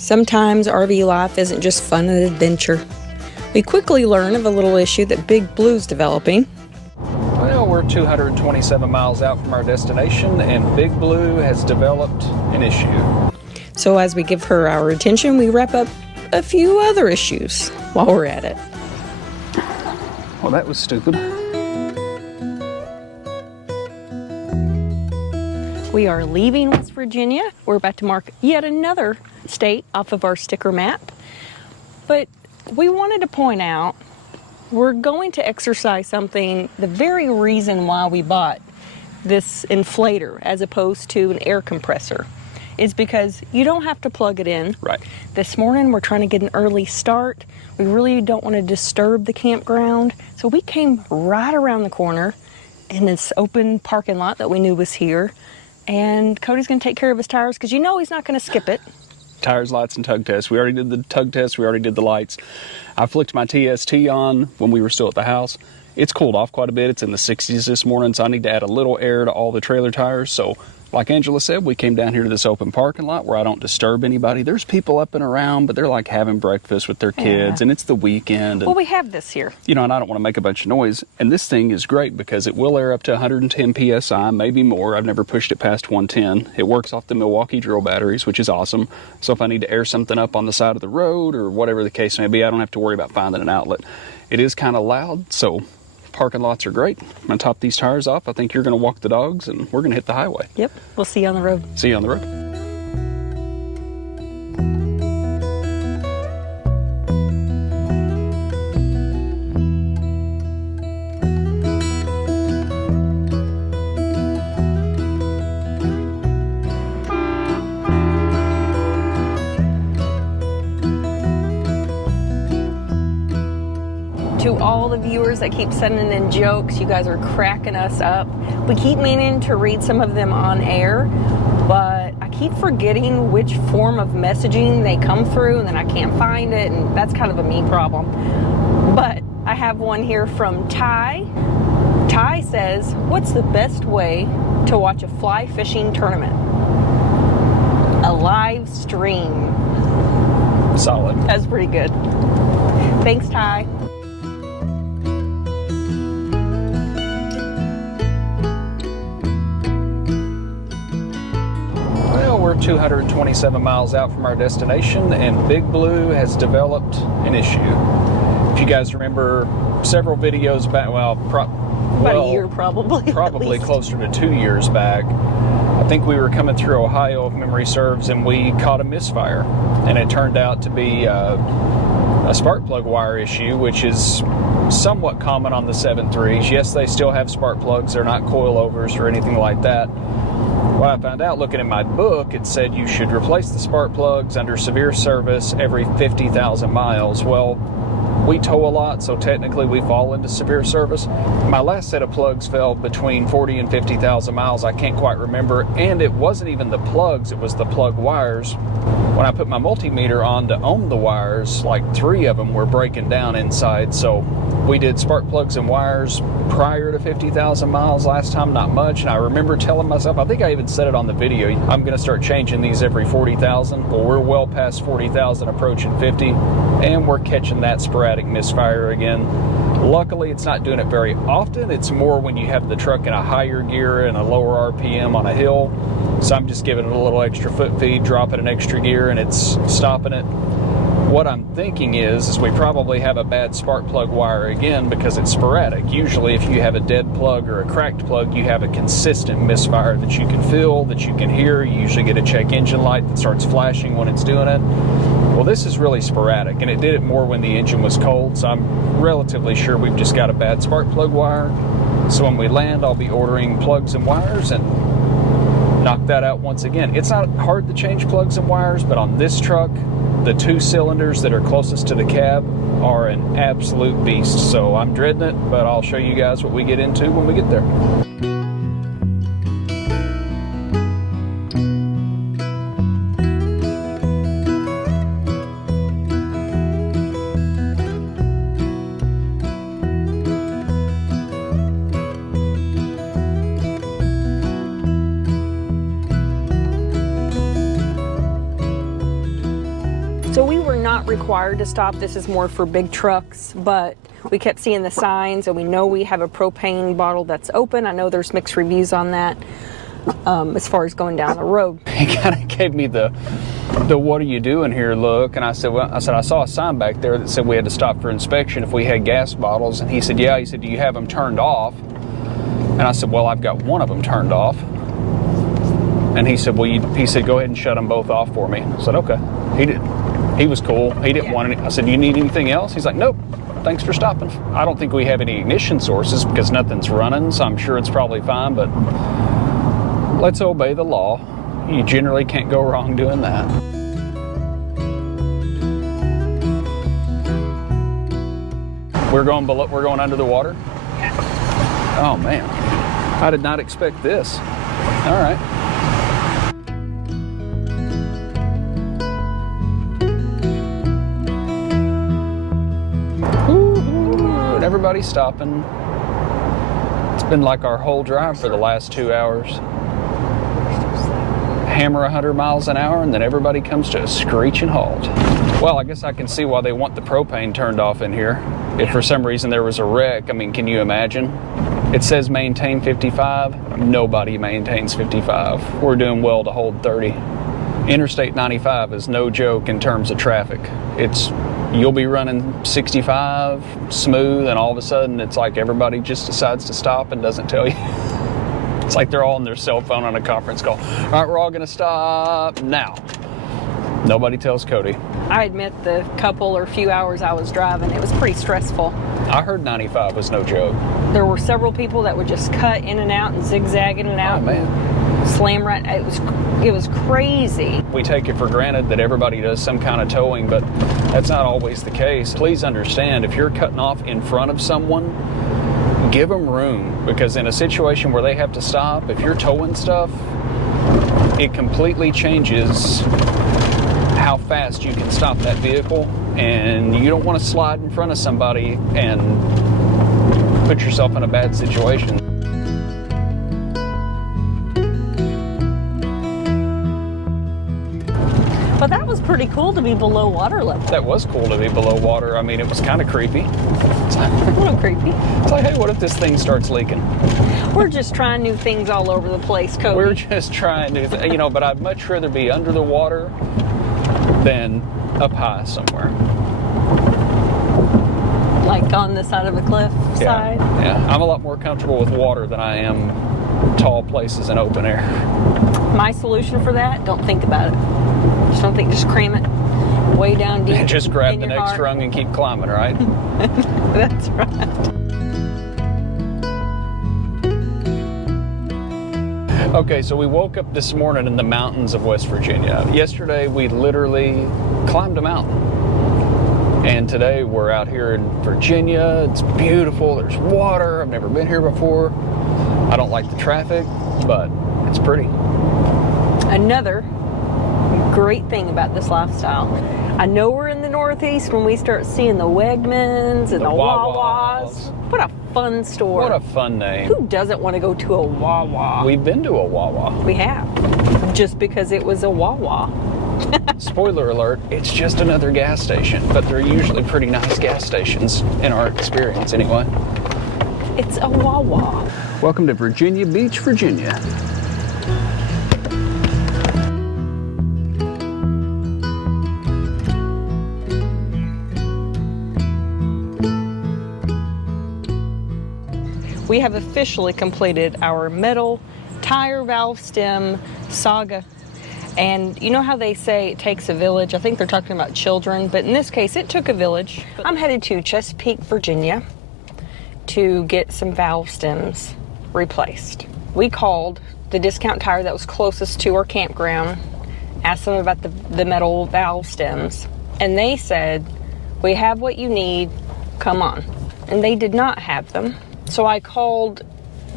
Sometimes RV life isn't just fun and adventure. We quickly learn of a little issue that Big Blue's developing. Well, we're 227 miles out from our destination, and Big Blue has developed an issue. So as we give her our attention, we wrap up a few other issues while we're at it. Well, that was stupid. We are leaving West Virginia. We're about to mark yet another state off of our sticker map. But we wanted to point out we're going to exercise something, the very reason why we bought this inflator as opposed to an air compressor is because you don't have to plug it in. Right. This morning we're trying to get an early start. We really don't want to disturb the campground. So we came right around the corner in this open parking lot that we knew was here. And Cody's going to take care of his tires because you know he's not going to skip it. Tires, lights, and tug test. We already did the tug test. We already did the lights. I flicked my TST on when we were still at the house. It's cooled off quite a bit. It's in the 60s this morning, so I need to add a little air to all the trailer tires. So like Angela said, we came down here to this open parking lot where I don't disturb anybody. There's people up and around, but they're like having breakfast with their kids, and it's the weekend. And, well, we have this here. You know, and I don't want to make a bunch of noise. And this thing is great because it will air up to 110 PSI, maybe more. I've never pushed it past 110. It works off the MILWAUKEE drill batteries, which is awesome. So if I need to air something up on the side of the road or whatever the case may be, I don't have to worry about finding an outlet. It is kind of loud, so parking lots are great. I'm going to top these tires off. I think you're going to walk the dogs, and we're going to hit the highway. Yep. We'll see you on the road. See you on the road. To all the viewers that keep sending in jokes, you guys are cracking us up. We keep meaning to read some of them on air, but I keep forgetting which form of messaging they come through, and then I can't find it, and that's kind of a me problem. But I have one here from Ty. Ty says, what's the best way to watch a fly fishing tournament? A live stream. Solid. That's pretty good. Thanks, Ty. We're 227 miles out from our destination, and Big Blue has developed an issue. If you guys remember several videos back, about a year probably closer to 2 years back, I think we were coming through Ohio, if memory serves, and we caught a misfire, and it turned out to be a spark plug wire issue, which is somewhat common on the 7.3s. Yes, they still have spark plugs. They're not coilovers or anything like that. What I found out looking at my book, it said you should replace the spark plugs under severe service every 50,000 miles. Well, we tow a lot, so technically we fall into severe service. My last set of plugs fell between 40 and 50,000 miles. I can't quite remember, and it wasn't even the plugs, it was the plug wires. When I put my multimeter on to ohm the wires, like 3 of them were breaking down inside, so we did spark plugs and wires prior to 50,000 miles last time, not much, and I remember telling myself, I think I even said it on the video, I'm going to start changing these every 40,000. Well, we're well past 40,000, approaching 50, and we're catching that sporadic misfire again. Luckily, it's not doing it very often. It's more when you have the truck in a higher gear and a lower RPM on a hill. So I'm just giving it a little extra foot feed, dropping an extra gear, and it's stopping it. What I'm thinking is we probably have a bad spark plug wire again because it's sporadic. Usually if you have a dead plug or a cracked plug, you have a consistent misfire that you can feel, that you can hear. You usually get a check engine light that starts flashing when it's doing it. Well, this is really sporadic, and it did it more when the engine was cold, so I'm relatively sure we've just got a bad spark plug wire. So when we land, I'll be ordering plugs and wires and knock that out once again. It's not hard to change plugs and wires, but on this truck, the 2 cylinders that are closest to the cab are an absolute beast. So I'm dreading it, but I'll show you guys what we get into when we get there. So we were not required to stop. This is more for big trucks, but we kept seeing the signs, and we know we have a propane bottle that's open. I know there's mixed reviews on that as far as going down the road. He kind of gave me the what are you doing here look, and I said, well, I saw a sign back there that said we had to stop for inspection if we had gas bottles, and he said, yeah. He said, do you have them turned off? And I said, well, I've got one of them turned off. And he said, well, he said, go ahead and shut them both off for me. I said, okay. He was cool. He didn't want any. I said, do you need anything else? He's like, nope. Thanks for stopping. I don't think we have any ignition sources because nothing's running, so I'm sure it's probably fine, but let's obey the law. You generally can't go wrong doing that. We're going below, we're going under the water? Oh man, I did not expect this. All right. And everybody's stopping. It's been like our whole drive for the last 2 hours. Hammer 100 miles an hour, and then everybody comes to a screeching halt. Well, I guess I can see why they want the propane turned off in here. If for some reason there was a wreck, I mean, can you imagine? It says maintain 55. Nobody maintains 55. We're doing well to hold 30. Interstate 95 is no joke in terms of traffic. You'll be running 65 smooth, and all of a sudden it's like everybody just decides to stop and doesn't tell you. It's like they're all on their cell phone on a conference call. All right, we're all gonna stop now. Nobody tells Cody. I admit the couple or few hours I was driving, it was pretty stressful. I heard 95 was no joke. There were several people that would just cut in and out and zigzag in and out. Oh man. Slam right. It was crazy. We take it for granted that everybody does some kind of towing, but that's not always the case. Please understand, if you're cutting off in front of someone, give them room, because in a situation where they have to stop, if you're towing stuff, it completely changes how fast you can stop that vehicle, and you don't want to slide in front of somebody and put yourself in a bad situation. But that was pretty cool to be below water level. That was cool to be below water. I mean, it was kind of creepy. A little creepy. It's like, hey, what if this thing starts leaking? We're just trying new things all over the place, Cody. We're just trying to, but I'd much rather be under the water than up high somewhere. Like on the side of a cliff side? Yeah, I'm a lot more comfortable with water than I am tall places in open air. My solution for that, don't think about it. Just cram it way down deep. And just grab in the your next heart. rung and keep climbing, right? That's right. Okay, so we woke up this morning in the mountains of West Virginia. Yesterday, we literally climbed a mountain. And today, we're out here in Virginia. It's beautiful. There's water. I've never been here before. I don't like the traffic, but it's pretty. Another great thing about this lifestyle, I know we're in the Northeast when we start seeing the Wegmans and the Wawas. What a fun store. What a fun name. Who doesn't want to go to a Wawa? We've been to a Wawa. We have. Just because it was a Wawa. Spoiler alert, it's just another gas station, but they're usually pretty nice gas stations in our experience anyway. It's a Wawa. Welcome to Virginia Beach, Virginia. We have officially completed our metal tire valve stem saga. And you know how they say it takes a village? I think they're talking about children, but in this case, it took a village. I'm headed to Chesapeake, Virginia to get some valve stems replaced. We called the discount tire that was closest to our campground, asked them about the metal valve stems, and they said, we have what you need, come on. And they did not have them. So I called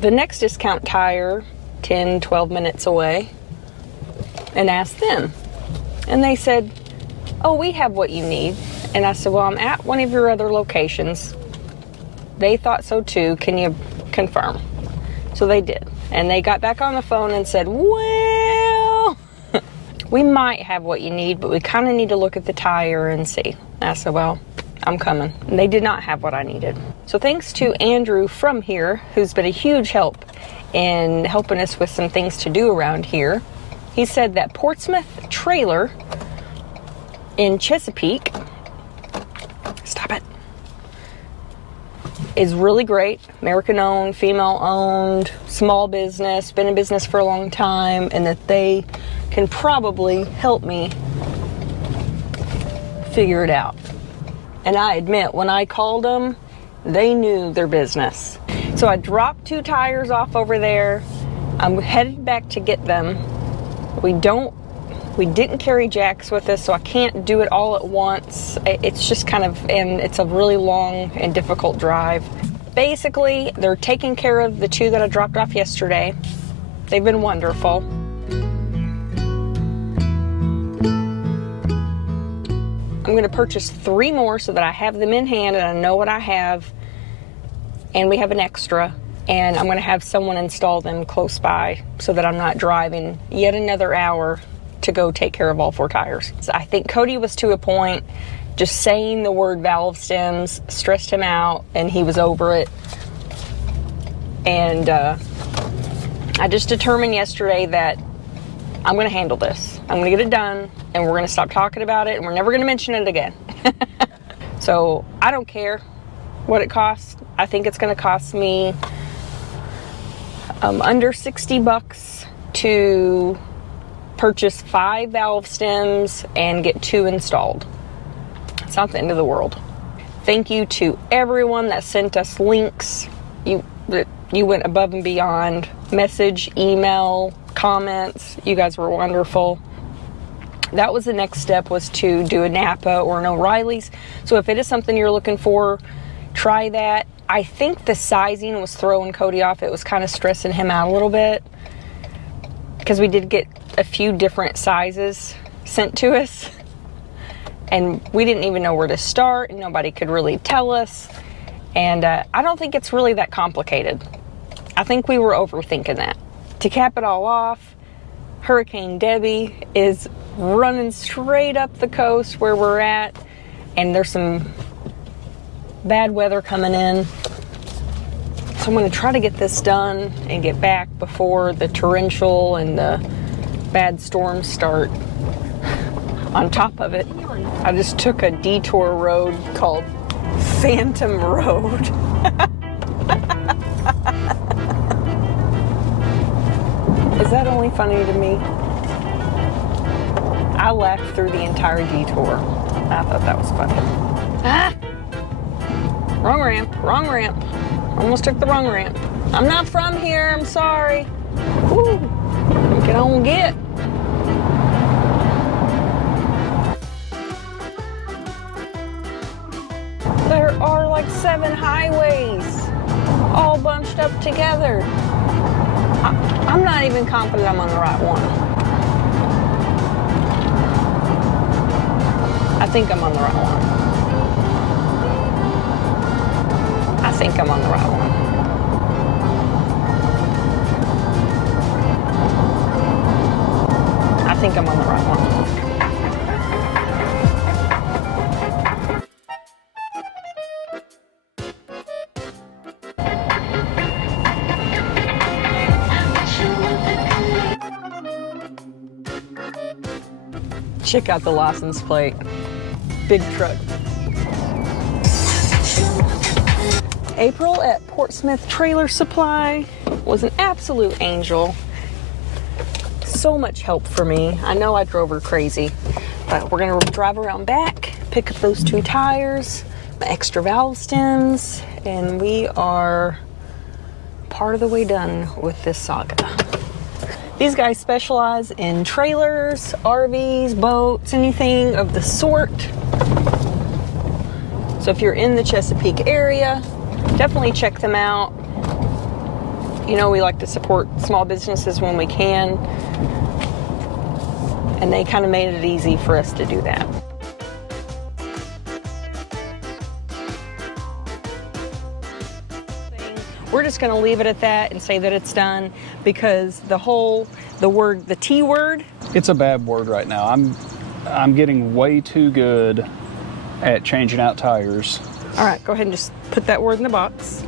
the next discount tire 10, 12 minutes away and asked them. And they said, oh, we have what you need. And I said, well, I'm at one of your other locations. They thought so too. Can you confirm? So they did. And they got back on the phone and said, well, we might have what you need, but we kind of need to look at the tire and see. I said, well, I'm coming. And they did not have what I needed. So thanks to Andrew from here, who's been a huge help in helping us with some things to do around here. He said that Portsmouth Trailer in Chesapeake, stop it, is really great. American owned, female owned, small business, been in business for a long time, and that they can probably help me figure it out. And I admit, when I called them, they knew their business. So I dropped 2 tires off over there. I'm headed back to get them. We didn't carry jacks with us, so I can't do it all at once. It's just kind of, and it's a really long and difficult drive. Basically, they're taking care of the 2 that I dropped off yesterday. They've been wonderful. I'm going to purchase 3 more so that I have them in hand and I know what I have, and we have an extra, and I'm going to have someone install them close by so that I'm not driving yet another hour to go take care of all 4 tires. So I think Cody was to a point. Just saying the word valve stems stressed him out, and he was over it. And I just determined yesterday that I'm going to handle this. I'm going to get it done, and we're going to stop talking about it, and we're never going to mention it again. So I don't care what it costs. I think it's going to cost me under $60 to purchase 5 valve stems and get 2 installed. It's not the end of the world. Thank you to everyone that sent us links. You went above and beyond. Message, email, comments. You guys were wonderful. That was the next step, was to do a Napa or an O'Reilly's. So if it is something you're looking for, try that. I think the sizing was throwing Cody off. It was kind of stressing him out a little bit, because we did get a few different sizes sent to us, and we didn't even know where to start, and nobody could really tell us. And I don't think it's really that complicated. I think we were overthinking that. To cap it all off, Hurricane Debbie is running straight up the coast where we're at, and there's some bad weather coming in. So I'm going to try to get this done and get back before the torrential and the bad storms start. On top of it, I just took a detour road called Phantom Road. Is that only funny to me? I laughed through the entire detour. I thought that was funny. Ah! Wrong ramp, wrong ramp. Almost took the wrong ramp. I'm not from here, I'm sorry. Woo! Get on, get. There are like 7 highways all bunched up together. I'm not even confident I'm on the right one. I think I'm on the right one. I think I'm on the right one. I think I'm on the right one. Check out the license plate. Big truck. April at Portsmouth Trailer Supply was an absolute angel. So much help for me. I know I drove her crazy, but we're gonna drive around back, pick up those 2 tires, my extra valve stems, and we are part of the way done with this saga. These guys specialize in trailers, RVs, boats, anything of the sort. So if you're in the Chesapeake area, definitely check them out. You know, we like to support small businesses when we can, and they kind of made it easy for us to do that. We're just going to leave it at that and say that it's done, because the T word It's a bad word right now. I'm getting way too good at changing out tires. All right, go ahead and just put that word in the box.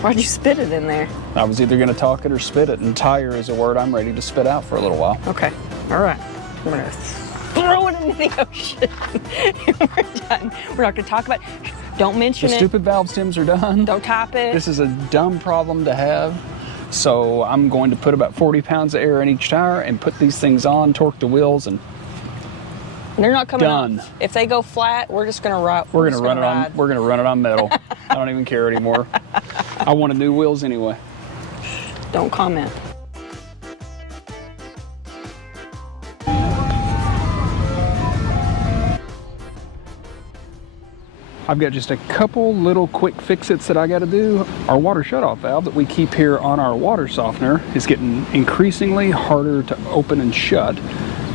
Why'd you spit it in there? I was either going to talk it or spit it, and tire is a word I'm ready to spit out for a little while. Okay, all right. We're gonna throw it into the ocean. We're done. We're not gonna talk about it. Don't mention The it. stupid valve stems are done. Don't top it. This is a dumb problem to have. So I'm going to put about 40 pounds of air in each tire and put these things on, torque the wheels, and they're not coming done. off. If they go flat, we're just gonna ride. We're gonna run it on metal. I don't even care anymore. I wanted new wheels anyway. Don't comment. I've got just a couple little quick fix-its that I got to do. Our water shutoff valve that we keep here on our water softener is getting increasingly harder to open and shut.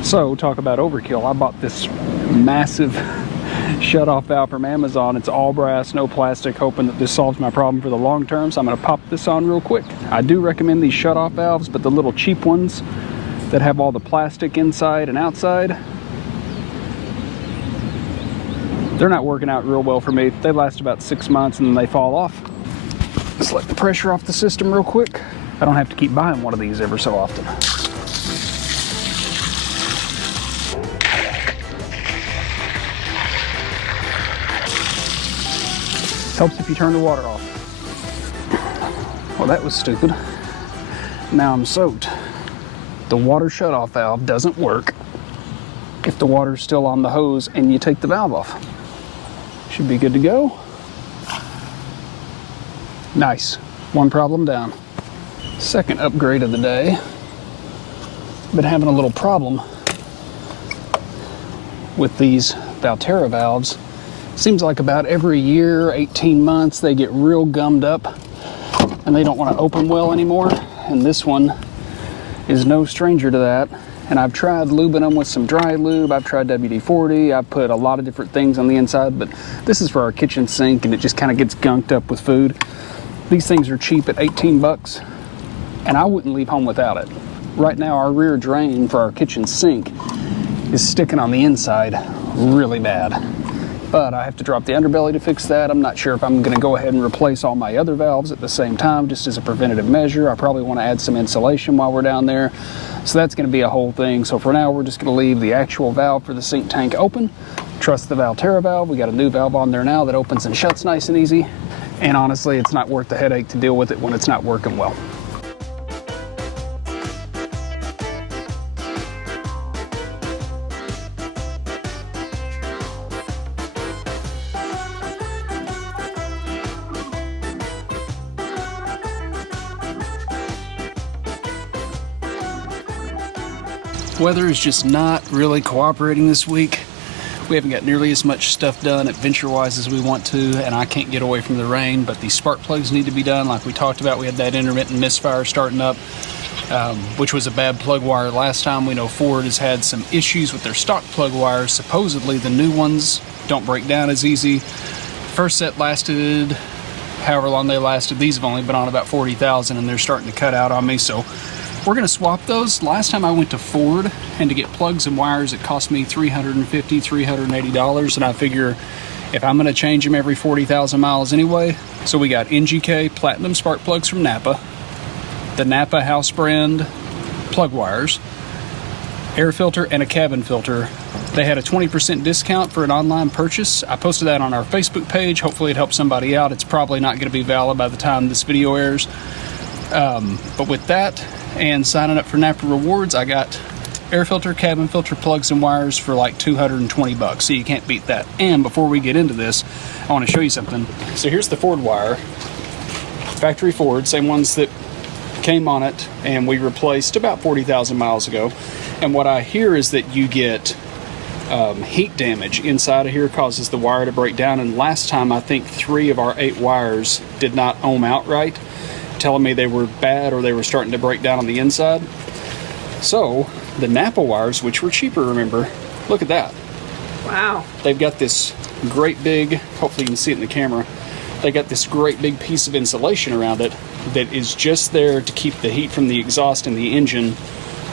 So talk about overkill. I bought this massive shutoff valve from Amazon. It's all brass, no plastic, hoping that this solves my problem for the long term. So I'm going to pop this on real quick. I do recommend these shutoff valves, but the little cheap ones that have all the plastic inside and outside, they're not working out real well for me. They last about 6 months and then they fall off. Just let the pressure off the system real quick. I don't have to keep buying one of these ever so often. Helps if you turn the water off. Well, that was stupid. Now I'm soaked. The water shutoff valve doesn't work if the water's still on the hose and you take the valve off. Should be good to go. Nice. One problem down. Second upgrade of the day. Been having a little problem with these Valterra valves. Seems like about every year, 18 months, they get real gummed up and they don't want to open well anymore. And this one is no stranger to that. And I've tried lubing them with some dry lube. I've tried WD-40. I've put a lot of different things on the inside, but this is for our kitchen sink and it just kind of gets gunked up with food. These things are cheap at 18 bucks and I wouldn't leave home without it. Right now, our rear drain for our kitchen sink is sticking on the inside really bad. But I have to drop the underbelly to fix that. I'm not sure if I'm gonna go ahead and replace all my other valves at the same time, just as a preventative measure. I probably wanna add some insulation while we're down there. So that's gonna be a whole thing. So for now, we're just gonna leave the actual valve for the sink tank open. Trust the Valterra valve. We got a new valve on there now that opens and shuts nice and easy. And honestly, it's not worth the headache to deal with it when it's not working well. Weather is just not really cooperating this week. We haven't got nearly as much stuff done adventure-wise as we want to, and I can't get away from the rain, but these spark plugs need to be done. Like we talked about, we had that intermittent misfire starting up, which was a bad plug wire last time. We know Ford has had some issues with their stock plug wires. Supposedly the new ones don't break down as easy. First set lasted however long they lasted. These have only been on about 40,000 and they're starting to cut out on me, so we're gonna swap those. Last time I went to Ford and to get plugs and wires, it cost me $350, $380, and I figure if I'm gonna change them every 40,000 miles anyway. So we got NGK Platinum spark plugs from Napa, the Napa house brand plug wires, air filter, and a cabin filter. They had a 20% discount for an online purchase. I posted that on our Facebook page. Hopefully it helps somebody out. It's probably not gonna be valid by the time this video airs. But with that, and signing up for Napa Rewards, I got air filter, cabin filter, plugs, and wires for like 220 bucks. So you can't beat that. And before we get into this, I want to show you something. So here's the Ford wire. Factory Ford, same ones that came on it, and we replaced about 40,000 miles ago. And what I hear is that you get heat damage inside of here, causes the wire to break down. And last time, I think 3 of our 8 wires did not ohm out right, telling me they were bad or they were starting to break down on the inside. So the Napa wires, which were cheaper, remember, look at that. Wow. They've got this great big, hopefully you can see it in the camera, they got this great big piece of insulation around it that is just there to keep the heat from the exhaust in the engine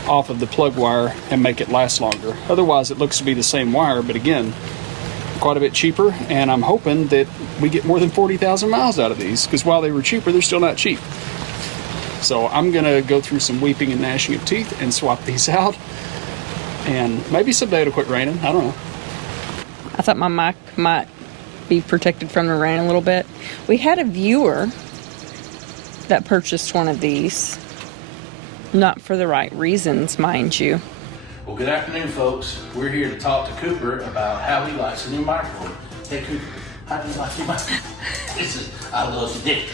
off of the plug wire and make it last longer. Otherwise, it looks to be the same wire, but again, quite a bit cheaper, and I'm hoping that we get more than 40,000 miles out of these, because while they were cheaper, they're still not cheap. So I'm gonna go through some weeping and gnashing of teeth and swap these out, and maybe someday it'll quit raining. I don't know. I thought my mic might be protected from the rain a little bit. We had a viewer that purchased one of these, not for the right reasons, mind you. Well, good afternoon, folks. We're here to talk to Cooper about how he likes the new microphone. Hey, Cooper, how do you like your microphone? He says, I love you, Dick.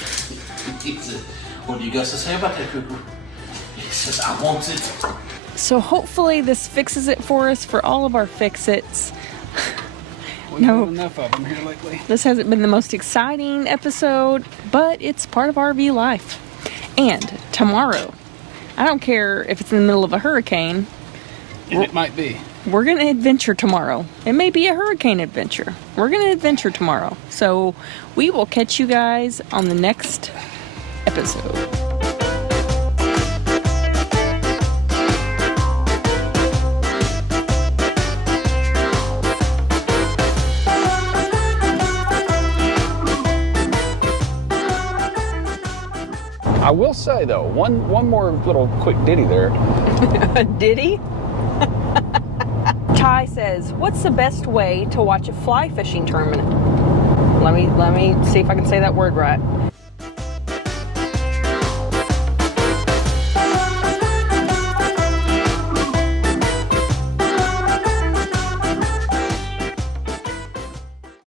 He said, what do you got to say about that, Cooper? He says, I want it. So hopefully this fixes it for us for all of our fix-its. We've had enough of them here lately. This hasn't been the most exciting episode, but it's part of RV life. And tomorrow, I don't care if it's in the middle of a hurricane, And it might be. we're going to adventure tomorrow. It may be a hurricane adventure. We're going to adventure tomorrow. So we will catch you guys on the next episode. I will say though, one more little quick ditty there. Did he? Ty says, what's the best way to watch a fly fishing tournament? Let me see if I can say that word right.